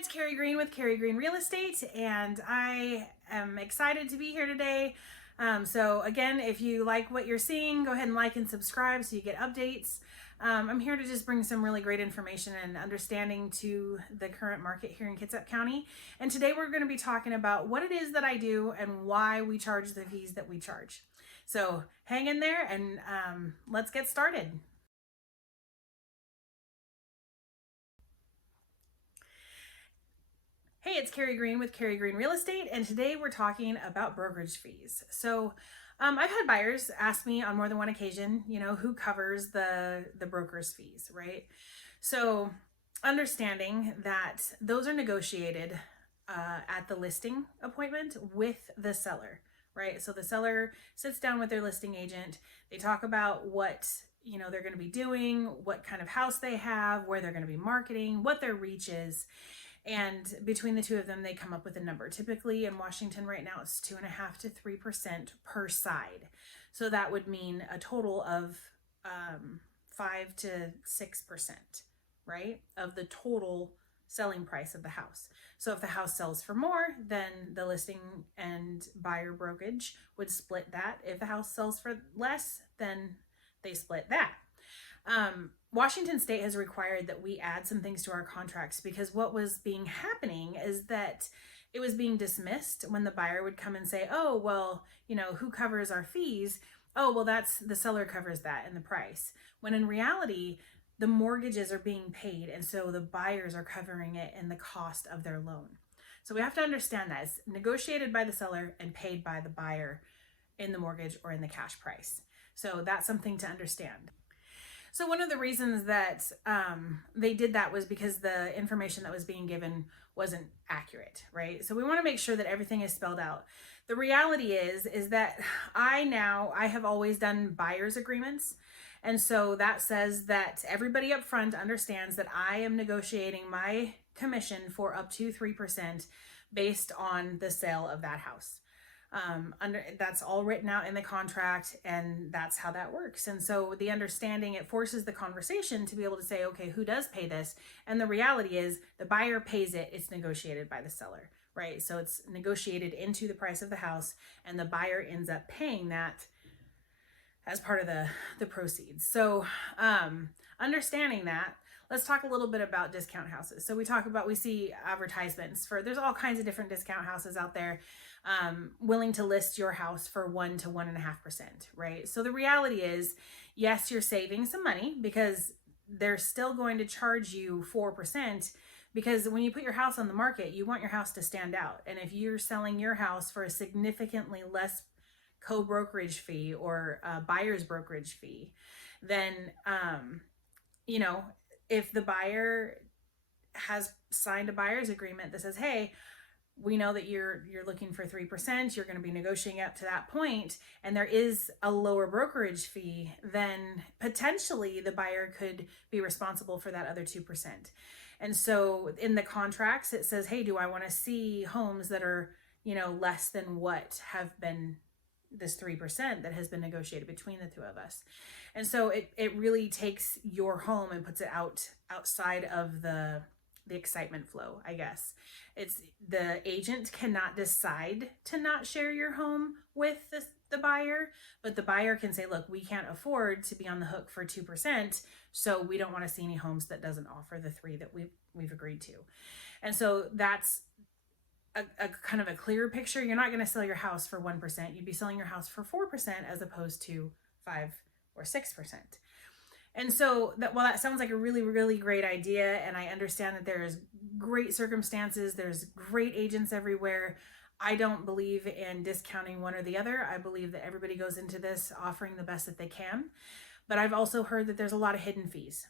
it's Carrie Green with Carrie Green Real Estate, and I am excited to be here today. So again, if you like what you're seeing, go ahead and like and subscribe so you get updates. I'm here to just bring some really great information and understanding to the current market here in Kitsap County. And today we're going to be talking about what it is that I do and why we charge the fees that we charge. So hang in there and let's get started. Hey, it's Carrie Green with Carrie Green Real Estate, and today we're talking about brokerage fees. So I've had buyers ask me on more than one occasion, who covers the broker's fees, right? So understanding that those are negotiated at the listing appointment with the seller, right? So the seller sits down with their listing agent. They talk about what they're going to be doing, what kind of house they have, where they're going to be marketing, what their reach is. And between the two of them, they come up with a number. Typically in Washington right now, it's 2.5% to 3% per side. So that would mean a total of 5 to 6%, right, of the total selling price of the house. So if the house sells for more, then the listing and buyer brokerage would split that. If the house sells for less, then they split that. Washington State has required that we add some things to our contracts because what was being happening is that it was being dismissed when the buyer would come and say, oh, well, who covers our fees? Oh, well, that's the seller covers that in the price. When in reality, the mortgages are being paid. And so the buyers are covering it in the cost of their loan. So we have to understand that it's negotiated by the seller and paid by the buyer in the mortgage or in the cash price. So that's something to understand. So one of the reasons that they did that was because the information that was being given wasn't accurate, right? So we want to make sure that everything is spelled out. The reality is that I have always done buyer's agreements. And so that says that everybody up front understands that I am negotiating my commission for up to 3% based on the sale of that house. That's all written out in the contract, and that's how that works. And so the understanding, it forces the conversation to be able to say, okay, who does pay this? And the reality is the buyer pays it. It's negotiated by the seller, right? So it's negotiated into the price of the house, and the buyer ends up paying that as part of the proceeds. So understanding that, let's talk a little bit about discount houses. So we see advertisements there's all kinds of different discount houses out there willing to list your house for 1 to 1.5%, right? So the reality is, yes, you're saving some money because they're still going to charge you 4%, because when you put your house on the market, you want your house to stand out. And if you're selling your house for a significantly less co-brokerage fee or buyer's brokerage fee, then if the buyer has signed a buyer's agreement that says, hey, we know that you're looking for 3%, you're going to be negotiating up to that point, and there is a lower brokerage fee, then potentially the buyer could be responsible for that other 2%. And so in the contracts, it says, hey, do I want to see homes that are, less than what have been this 3% that has been negotiated between the two of us. And so it really takes your home and puts it outside of the excitement flow, I guess. It's the agent cannot decide to not share your home with the buyer, but the buyer can say, look, we can't afford to be on the hook for 2%, so we don't want to see any homes that doesn't offer the 3 that we've agreed to. And so that's a kind of a clearer picture. You're not going to sell your house for 1%. You'd be selling your house for 4% as opposed to 5 or 6%. And so while that sounds like a really, really great idea, and I understand that there's great circumstances, there's great agents everywhere, I don't believe in discounting one or the other. I believe that everybody goes into this offering the best that they can. But I've also heard that there's a lot of hidden fees,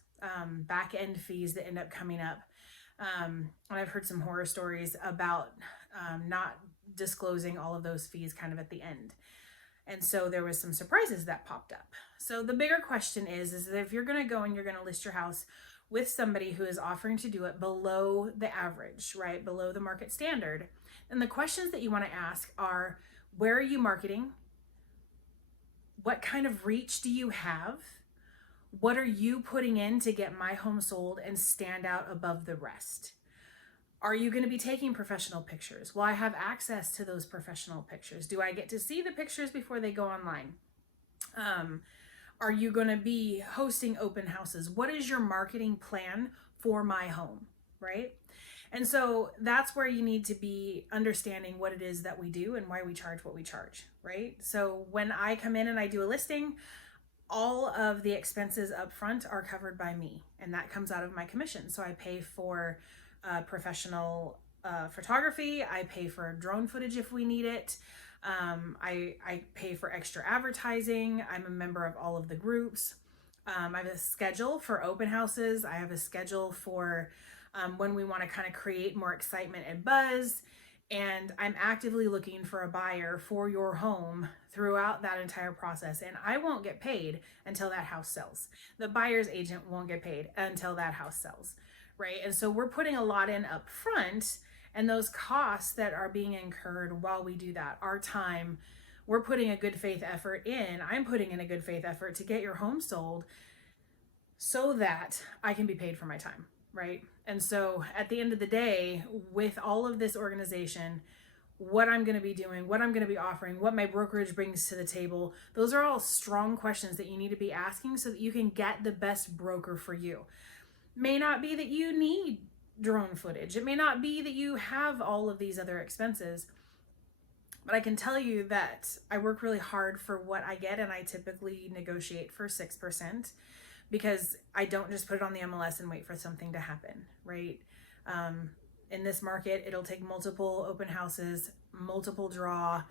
back end fees that end up coming up. And I've heard some horror stories about not disclosing all of those fees kind of at the end. And so there was some surprises that popped up. So the bigger question is that if you're going to go and you're going to list your house with somebody who is offering to do it below the average, right, below the market standard, then the questions that you want to ask are, where are you marketing? What kind of reach do you have? What are you putting in to get my home sold and stand out above the rest? Are you going to be taking professional pictures? Will I have access to those professional pictures? Do I get to see the pictures before they go online? Are you going to be hosting open houses? What is your marketing plan for my home, right? And so that's where you need to be understanding what it is that we do and why we charge what we charge, right? So when I come in and I do a listing, all of the expenses up front are covered by me, and that comes out of my commission. So I pay for professional photography. I pay for drone footage if we need it. I pay for extra advertising. I'm a member of all of the groups. I have a schedule for open houses. I have a schedule for when we want to kind of create more excitement and buzz. And I'm actively looking for a buyer for your home throughout that entire process. And I won't get paid until that house sells. The buyer's agent won't get paid until that house sells, right? And so we're putting a lot in up front, and those costs that are being incurred while we do that, our time, we're putting a good faith effort in. I'm putting in a good faith effort to get your home sold so that I can be paid for my time, right? And so at the end of the day, with all of this organization, what I'm going to be doing, what I'm going to be offering, what my brokerage brings to the table, those are all strong questions that you need to be asking so that you can get the best broker for you. May not be that you need drone footage. It may not be that you have all of these other expenses, but I can tell you that I work really hard for what I get, and I typically negotiate for 6%. Because I don't just put it on the MLS and wait for something to happen, right? In this market, it'll take multiple open houses, multiple draw,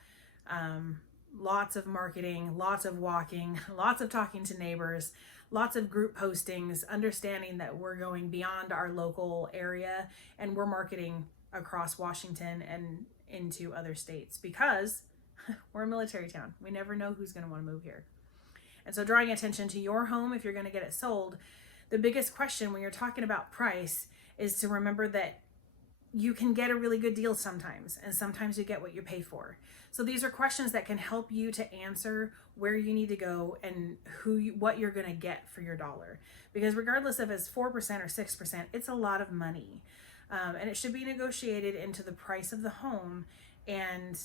lots of marketing, lots of walking, lots of talking to neighbors, lots of group postings, understanding that we're going beyond our local area and we're marketing across Washington and into other states because we're a military town. We never know who's going to want to move here. And so drawing attention to your home, if you're going to get it sold, the biggest question when you're talking about price is to remember that you can get a really good deal sometimes, and sometimes you get what you pay for. So these are questions that can help you to answer where you need to go and what you're going to get for your dollar. Because regardless if it's 4% or 6%, it's a lot of money. And it should be negotiated into the price of the home, and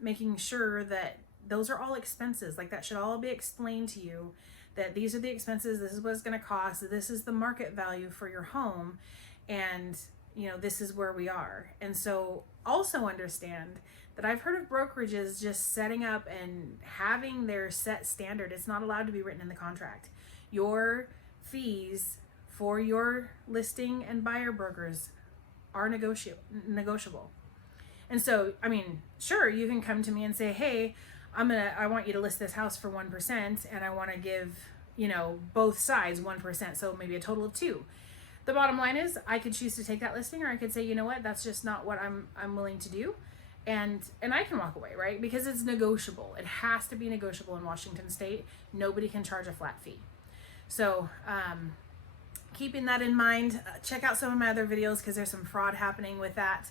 making sure that those are all expenses. Like that should all be explained to you, that these are the expenses, this is what it's going to cost, this is the market value for your home, and this is where we are. And so also understand that I've heard of brokerages just setting up and having their set standard. It's not allowed to be written in the contract. Your fees for your listing and buyer brokers are negotiable. And so, I mean, sure, you can come to me and say, hey, I want you to list this house for 1%, and I want to give, both sides 1%. So maybe a total of 2. The bottom line is I could choose to take that listing, or I could say, you know what, that's just not what I'm willing to do. And I can walk away, right? Because it's negotiable. It has to be negotiable in Washington state. Nobody can charge a flat fee. So, keeping that in mind, check out some of my other videos because there's some fraud happening with that.